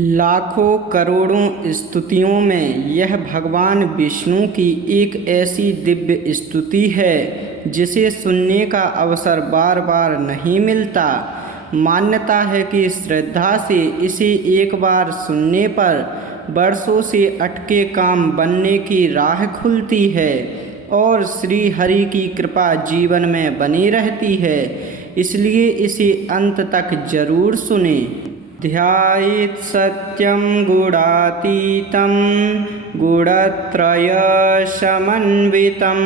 लाखों करोड़ों स्तुतियों में यह भगवान विष्णु की एक ऐसी दिव्य स्तुति है जिसे सुनने का अवसर बार बार नहीं मिलता। मान्यता है कि श्रद्धा से इसे एक बार सुनने पर वर्षों से अटके काम बनने की राह खुलती है और श्री हरि की कृपा जीवन में बनी रहती है। इसलिए इसे अंत तक जरूर सुने। ध्यायेत् सत्यं गुणातीतं गुणत्रयसमन्वितं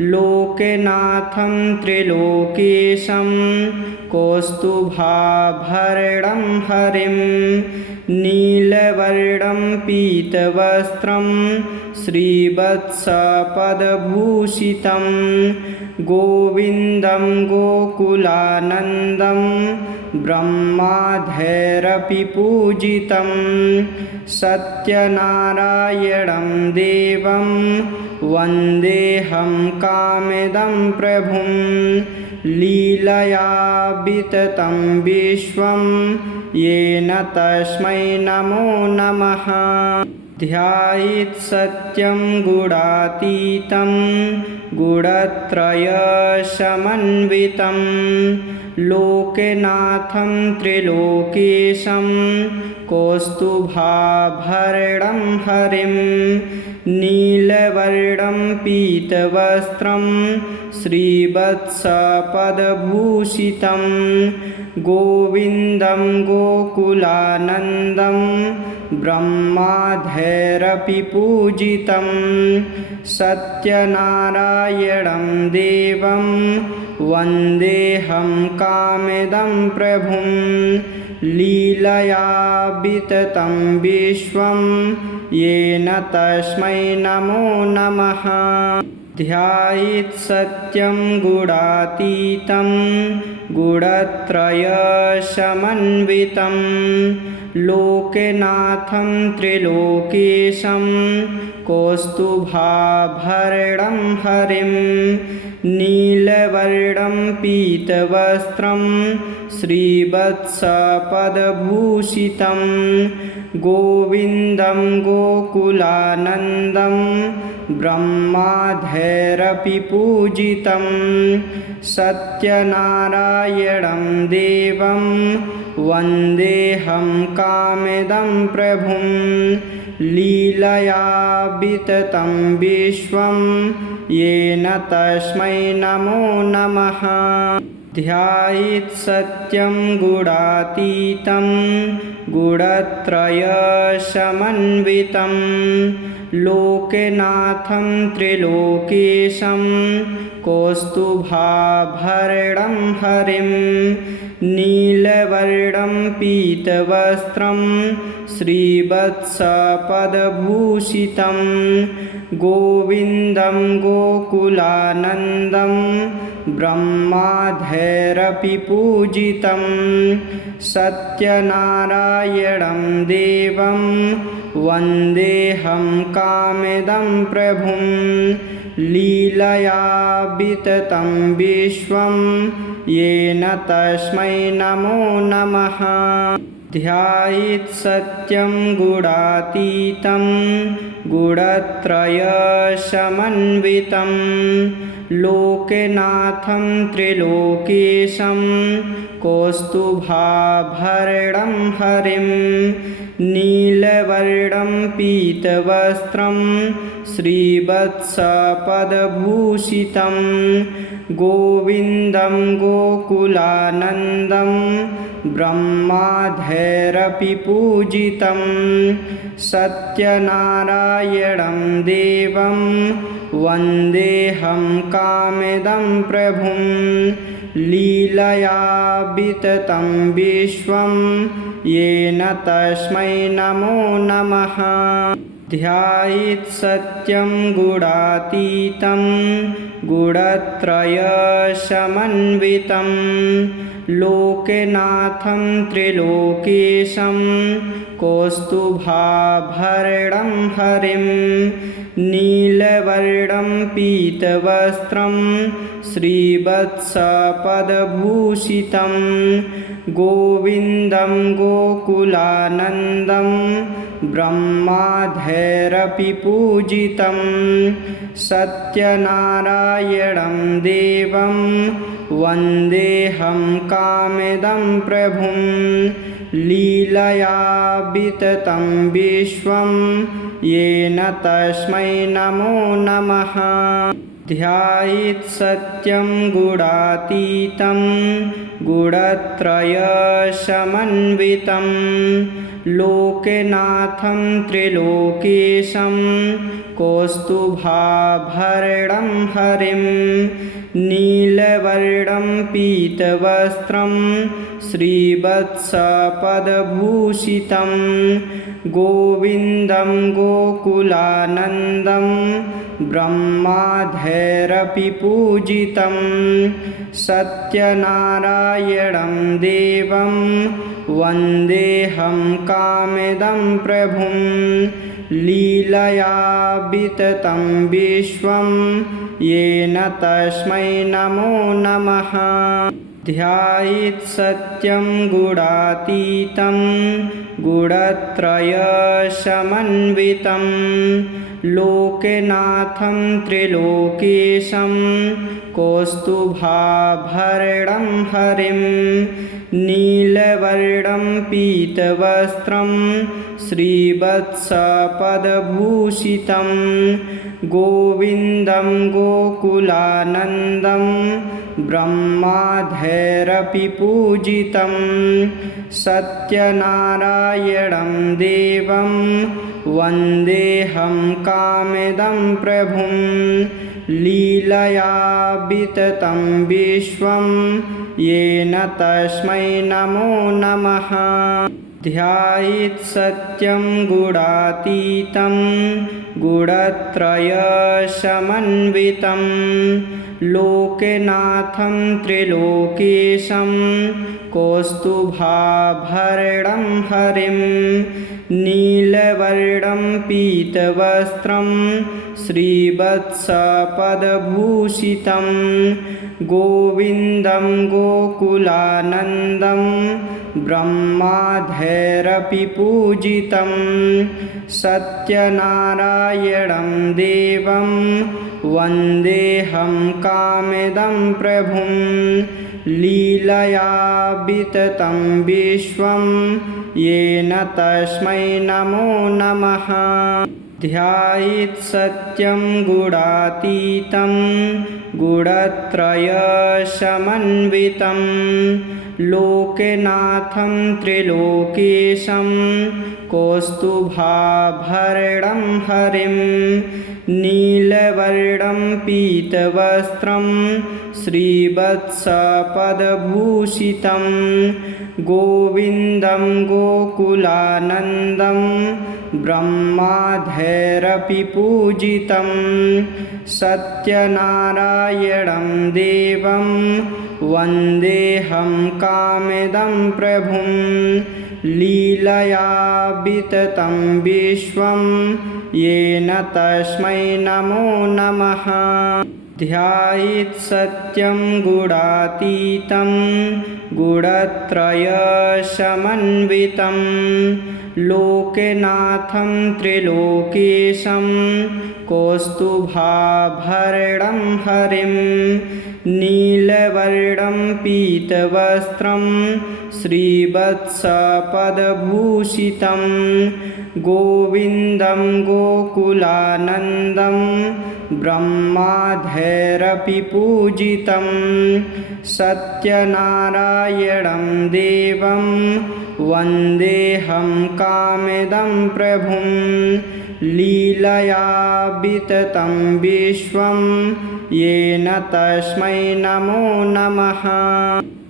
लोकनाथं त्रिलोकेशं कौस्तुभाभरणं हरिं नीलवर्णं पीतवस्त्रं श्रीवत्सपदभूषितं गोविन्दं गोकुलानन्दं ब्रह्माद्यैरपि पूजितं सत्यनारायणं देवं वन्देऽहं कामिदं प्रभुं लीलया विततं विश्वं येन तस्मै नमो नमः। ध्यायेत् सत्यं गुणातीतं गुणत्रयसमन्वितं लोकनाथं त्रिलोकेशं कौस्तुभाभरणं हरिं नीलवर्णं पीतवस्त्रं श्रीवत्सपदभूषितं गोविन्दं गोकुलानन्दं ब्रह्माद्यैरपि पूजितं सत्यनारायणं देवं वन्देऽहं कामिदं प्रभुं लीलया विततं विश्वं येन तस्मै नमो नमः। ध्यायेत् सत्यं गुणातीतं गुणत्रयसमन्वितं लोकनाथं त्रिलोकेशं कौस्तुभाभरणं हरिं नीलवर्णं पीतवस्त्रं श्रीवत्सपदभूषितं गोविन्दं गोकुलानन्दं ब्रह्माद्यैरपि पूजितं सत्यनारायणं देवं वन्देऽहं कामिदं प्रभुं लीलया विततं विश्वं येन तस्मै नमो नमः। ध्यायेत् सत्यं गुणातीतं गुणत्रयसमन्वितं लोकनाथं त्रिलोकेशं कौस्तुभाभरणं हरिं नीलवर्णं पीतवस्त्रं श्रीवत्सपदभूषितं गोविन्दं गोकुलानन्दं ब्रह्माद्यैरपि पूजितं सत्यनारायणं देवं वन्देऽहं कामिदं प्रभुं लीलया विततं विश्वं येन तस्मै नमो नमः। ध्यायेत् सत्यं गुणातीतं गुणत्रयसमन्वितं लोकनाथं त्रिलोकेशं कौस्तुभाभरणं हरिं नीलवर्णं पीतवस्त्रं श्रीवत्सपदभूषितं गोविन्दं गोकुलानन्दं ब्रह्माद्यैरपि पूजितं सत्यनारायणं देवं वन्देऽहं कामिदं प्रभुं लीलया विततं विश्वं येन तस्मै नमो नमः। ध्यायेत् सत्यं गुणातीतं गुणत्रयसमन्वितं लोकनाथं त्रिलोकेशं कौस्तुभाभरणं हरिं नीलवर्णं पीतवस्त्रं श्रीवत्सपदभूषितं गोविन्दं गोकुलानन्दं ब्रह्माद्यैरपि पूजितं सत्यनारायणं देवं वन्देऽहं कामिदं प्रभुं लीलया विततं विश्वं येन तस्मै नमो नमः। ध्यायेत् सत्यं गुणातीतं गुणत्रयसमन्वितं लोकनाथं त्रिलोकेशं कौस्तुभाभरणं हरिं नीलवर्णं पीतवस्त्रं श्रीवत्सपदभूषितं गोविन्दं गोकुलानन्दं ब्रह्माद्यैरपि पूजितं सत्यनारायणं देवं वन्देऽहं कामिदं प्रभुं लीलया विततं विश्वं येन तस्मै नमो नमः। ध्यायेत् सत्यं गुणातीतं गुणत्रयसमन्वितं लोकनाथं त्रिलोकेशं कौस्तुभाभरणं हरिं नीलवर्णं पीतवस्त्रं श्रीवत्सपदभूषितं गोविन्दं गोकुलानन्दं ब्रह्माद्यैरपि पूजितं सत्यनारायणं देवं वन्देऽहं कामिदं प्रभुं लीलया विततं विश्वं येन तस्मै नमो नमः। ध्यायेत् सत्यं गुणातीतं गुणत्रयसमन्वितं लोकनाथं त्रिलोकेशं कौस्तुभाभरणं हरिं नीलवर्णं पीतवस्त्रं श्रीवत्सपदभूषितं गोविन्दं गोकुलानन्दं ब्रह्माद्यैरपि पूजितं सत्यनारायणं देवं वन्देऽहं कामिदं प्रभुं लीलया विततं विश्वं येन तस्मै नमो नमः। ध्यायेत् सत्यं गुणातीतं गुणत्रयसमन्वितं लोकनाथं त्रिलोकेशं कौस्तुभाभरणं हरिं नीलवर्णं पीतवस्त्रं श्रीवत्सपदभूषितं गोविन्दं गोकुलानन्दं ब्रह्माद्यैरपि पूजितं सत्यनारायणं देवं वन्देऽहं कामिदं प्रभुं लीलया विततं विश्वं येन तस्मै नमो नमः। ध्यायेत् सत्यं गुणातीतं गुणत्रयसमन्वितं लोकनाथं त्रिलोकेशं कौस्तुभाभरणं हरिं नीलवर्णं पीतवस्त्रं श्रीवत्सपदभूषितं गोविन्दं गोकुलानन्दं ब्रह्माद्यैरपि पूजितं सत्यनारायणं देवं वन्देऽहं कामिदं प्रभुं लीलया विततं विश्वं येन तस्मै नमो नमः।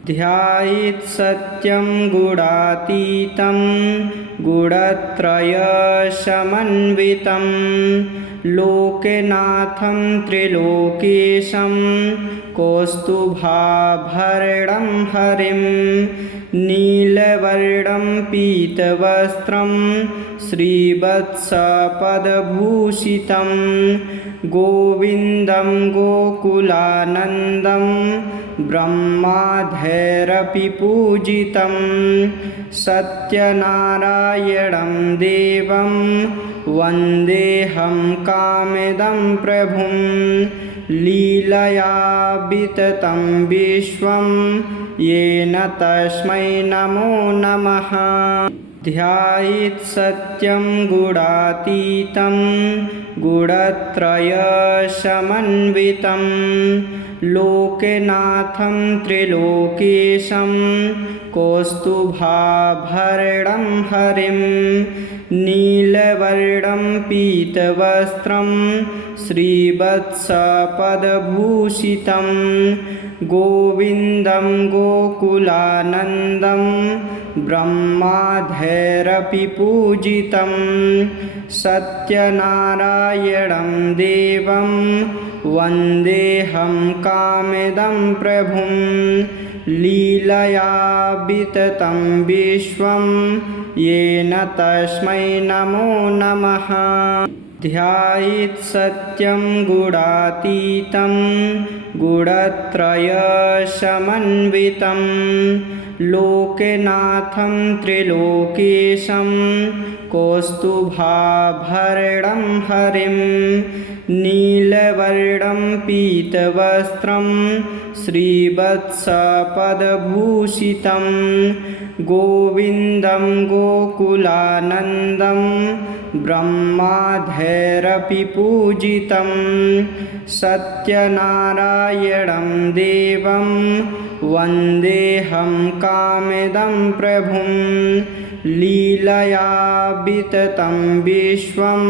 ध्यायेत् सत्यं गुणातीतं गुणत्रयसमन्वितं लोकनाथं त्रिलोकेशं कौस्तुभाभरणं हरिं नीलवर्णं पीतवस्त्रं श्रीवत्सपदभूषितं गोविन्दं गोकुलानन्दं ब्रह्माद्यैरपि पूजितं सत्यनारायणं देवं वन्देऽहं कामिदं प्रभुं लीलया विततं विश्वं येन तस्मै नमो नमः। ध्यायेत् सत्यं गुणातीतं गुणत्रयसमन्वितं लोकनाथं त्रिलोकेशं कौस्तुभाभरणं हरिं नीलवर्णं पीतवस्त्रं श्रीवत्सपदभूषितं गोविन्दं गोकुलानन्दं ब्रह्माद्यैरपि पूजितं सत्यनारायणं देवं वन्देऽहं कामिदं प्रभुं लीलया विततं विश्वं येन तस्मै नमो नमः। ध्यायेत् सत्यं गुणातीतं गुणत्रयसमन्वितं लोकनाथं त्रिलोकेशं कौस्तुभाभरणं हरिं नीलवर्णं पीतवस्त्रं श्रीवत्सपदभूषितं गोविन्दं गोकुलानन्दं ब्रह्माद्यैरपि पूजितं सत्यनारायणं देवं वन्देऽहं कामिदं प्रभुं लीलया विततं विश्वं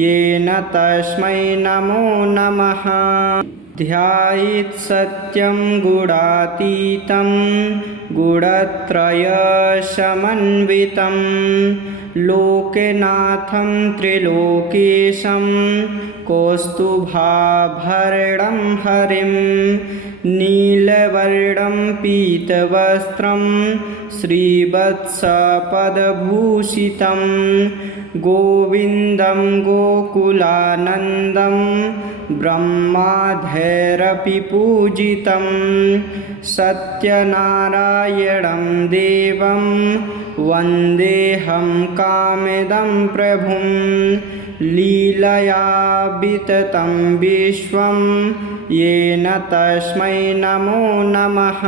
येन तस्मै नमो नमः। ध्यायेत् सत्यं गुणातीतं गुणत्रयसमन्वितं लोकनाथं त्रिलोकेशं कौस्तुभाभरणं हरिं नीलवर्णं पीतवस्त्रं श्रीवत्सपदभूषितं गोविन्दं गोकुलानन्दं ब्रह्माद्यैरपि पूजितं सत्यनारायणं देवं वन्देऽहं कामिदं प्रभुं लीलया विततं विश्वं येन तस्मै नमो नमः।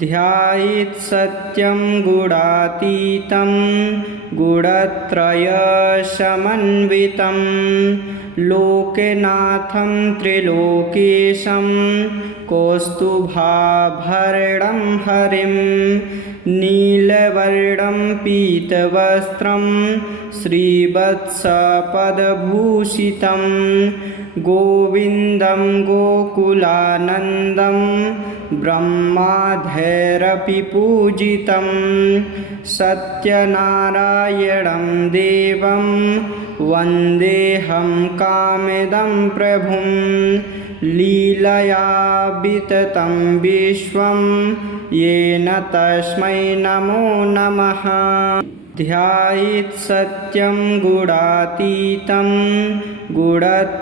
ध्यायेत् सत्यं गुणातीतं गुणत्रयसमन्वितं लोकनाथं त्रिलोकेशं कौस्तुभाभरणं हरिं नीलवर्णं पीतवस्त्रं श्रीवत्सपदभूषितं गोविन्दं गोकुलानन्दं ब्रह्माद्यैरपि पूजितं सत्यनारायणं देवं वन्देऽहं कामिदं प्रभुं लीलया विततं विश्वं येन तस्मै नमो नमः। ध्यायेत् सत्यं गुणातीतं गुणत्रयसमन्वितं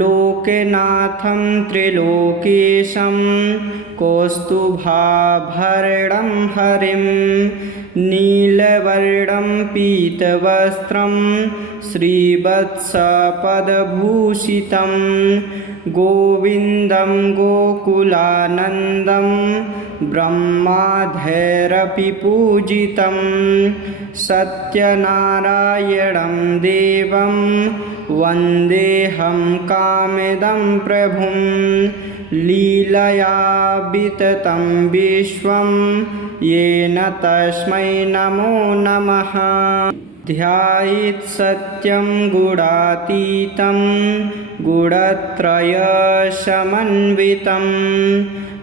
लोकनाथं त्रिलोकेशं कौस्तुभाभरणं हरिं नीलवर्णं पीतवस्त्रं श्रीवत्सपदभूषितं गोविन्दं गोकुलानन्दं ब्रह्माद्यैरपि पूजितं सत्यनारायणं देवं वन्देऽहं कामिदं प्रभुं लीलया विततं विश्वं येन तस्मै नमो नमः। ध्यायेत् सत्यं गुणातीतं गुणत्रयसमन्वितं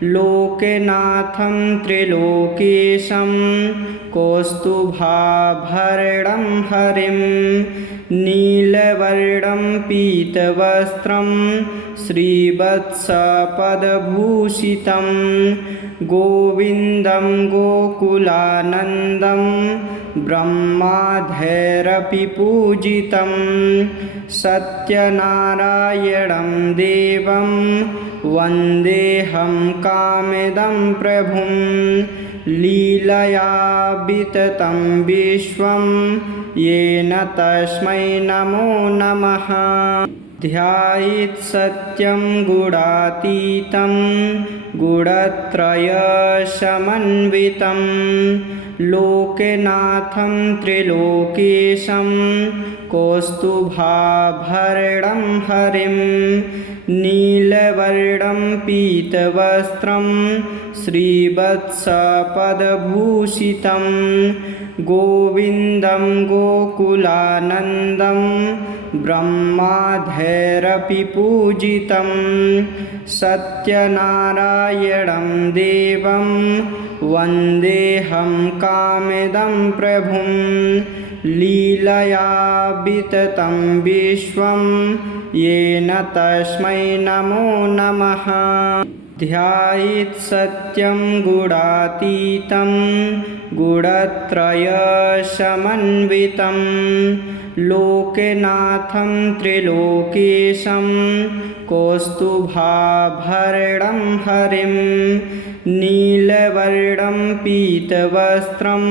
लोकनाथं त्रिलोकेशं कौस्तुभाभरणं हरिं नीलवर्णं पीतवस्त्रं श्रीवत्सपदभूषितं गोविन्दं गोकुलानन्दं ब्रह्माद्यैरपि पूजितं सत्यनारायणं देवं वन्देऽहं कामिदं प्रभुं लीलया विततं विश्वं येन तस्मै नमो नमः। ध्यायेत् सत्यं गुणातीतं गुणत्रयसमन्वितं लोकनाथं त्रिलोकेशं कौस्तुभाभरणं हरिं नीलवर्णं पीतवस्त्रं श्रीवत्सपदभूषितं गोविन्दं गोकुलानन्दं ब्रह्माद्यैरपि पूजितं सत्यनारायणं देवं वन्देऽहं कामिदं प्रभुं लीलया विततं विश्वं येन तस्मै नमो नमः। ध्यायेत् सत्यं गुणातीतं गुणत्रयसमन्वितं लोकनाथं त्रिलोकेशं कौस्तुभाभरणं हरिं नीलवर्णं पीतवस्त्रं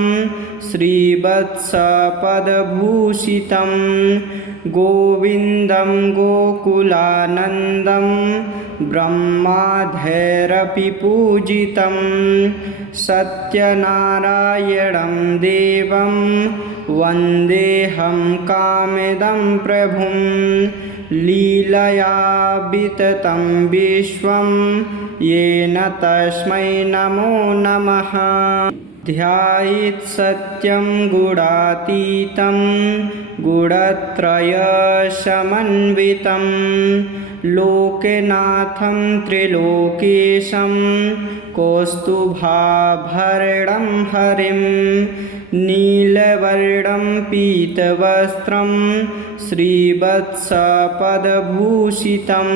श्रीवत्सपदभूषितं गोविन्दं गोकुलानन्दं ब्रह्माद्यैरपि पूजितं सत्यनारायणं देवं वन्देऽहं कामिदं प्रभुं लीलया विततं विश्वं येन तस्मै नमो नमः। ध्यायेत् सत्यं गुणातीतं गुणत्रयसमन्वितं लोकनाथं त्रिलोकेशं कौस्तुभाभरणं हरिं नीलवर्णं पीतवस्त्रं श्रीवत्सपदभूषितं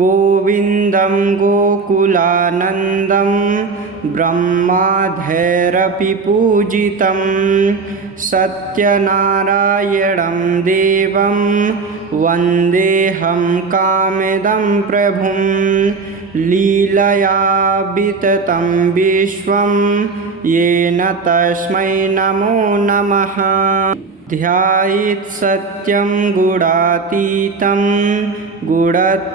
गोविन्दं गोकुलानन्दं ब्रह्माद्यैरपि पूजितं सत्यनारायणं देवं वन्देऽहं कामिदं प्रभुं लीलया विततं विश्वं येन तस्मै नमो नमः। ध्यायेत् सत्यं गुणातीतं गुणत्रयसमन्वितं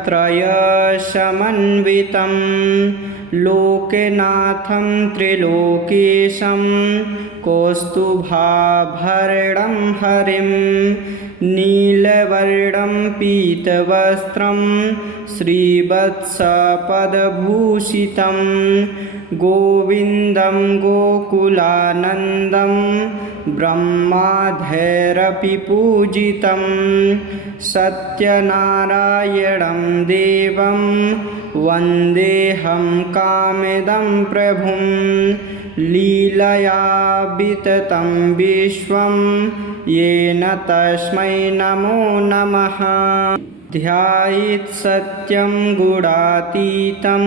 लोकनाथं त्रिलोकेशं कौस्तुभाभरणं हरिं नीलवर्णं पीतवस्त्रं श्रीवत्सपदभूषितं गोविन्दं गोकुलानन्दं ब्रह्माद्यैरपि पूजितं सत्यनारायणं देवं वन्देऽहं कामिदं प्रभुं लीलया विततं विश्वं येन तस्मै नमो नमः। ध्यायेत् सत्यं गुणातीतं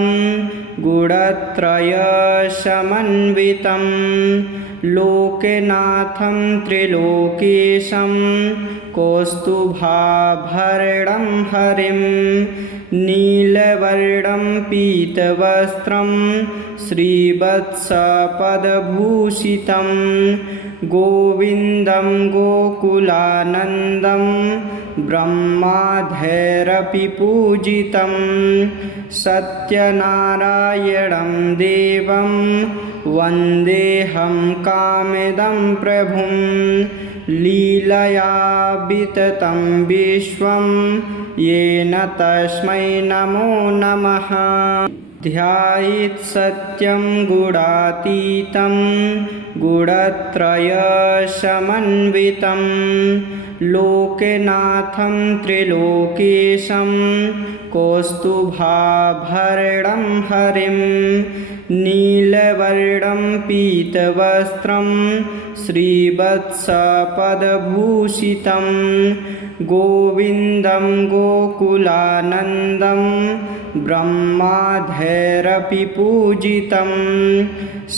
गुणत्रयसमन्वितं लोकनाथं त्रिलोकेशं कौस्तुभाभरणं हरिं नीलवर्णं पीतवस्त्रं श्रीवत्सपदभूषितं गोविन्दं गोकुलानन्दं ब्रह्माद्यैरपि पूजितं सत्यनारायणं देवं वन्देऽहं कामिदं प्रभुं लीलया विततं विश्वं येन तस्मै नमो नमः। ध्यायेत् सत्यं गुणातीतं गुणत्रयसमन्वितं लोकनाथं त्रिलोकेशं कौस्तुभाभरणं हरिं नीलवर्णं पीतवस्त्रं श्रीवत्सपदभूषितं गोविन्दं गोकुलानन्दं ब्रह्माद्यैरपि पूजितं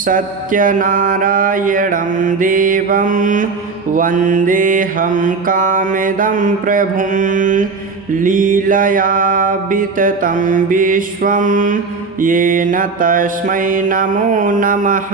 सत्यनारायणं देवं वन्देऽहं कामिदं प्रभुं लीलया विततं विश्वं येन तस्मै नमो नमः।